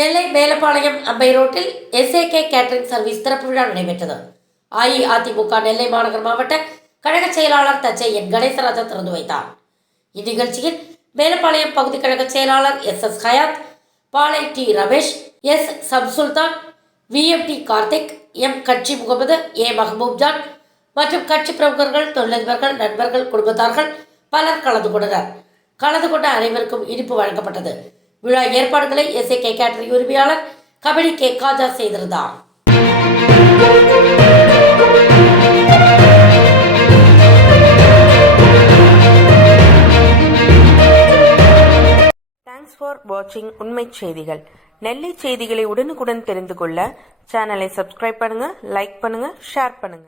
நெல்லை மேலப்பாளையம் அம்பை ரோட்டில் SAK catering service திறப்பு விழா நடைபெற்றது. அஇஅதிமுக நெல்லை மாநகர் மாவட்ட கழக செயலாளர் தச்சை என் கணேசராஜன் திறந்து வைத்தார். இந்நிகழ்ச்சியில் மேலப்பாளையம் பகுதி கழக செயலாளர் SS ஹயாத், பாளை T Ramesh, S சம்சுல்தான், VMT Karthik, M கட்சி முகமது, A மஹபூப்ஜான் மற்றும் கட்சி பிரமுகர்கள், தொழிலதிபர்கள், நண்பர்கள், குடும்பத்தார்கள் பலர் கலந்து கொண்டனர். கலந்து கொண்ட அனைவருக்கும் இனிப்பு வழங்கப்பட்டது. விழா ஏற்பாடுகளை SAK கேட்டரிங் உரிமையாளர் கபடி K காஜா செய்திருந்தார். தேங்க்ஸ் ஃபார் வாட்சிங் உண்மை செய்திகள். நெல்லை செய்திகளை உடனுக்குடன் தெரிந்து கொள்ள சேனலை சப்ஸ்கிரைப் பண்ணுங்க, லைக் பண்ணுங்க, ஷேர் பண்ணுங்க.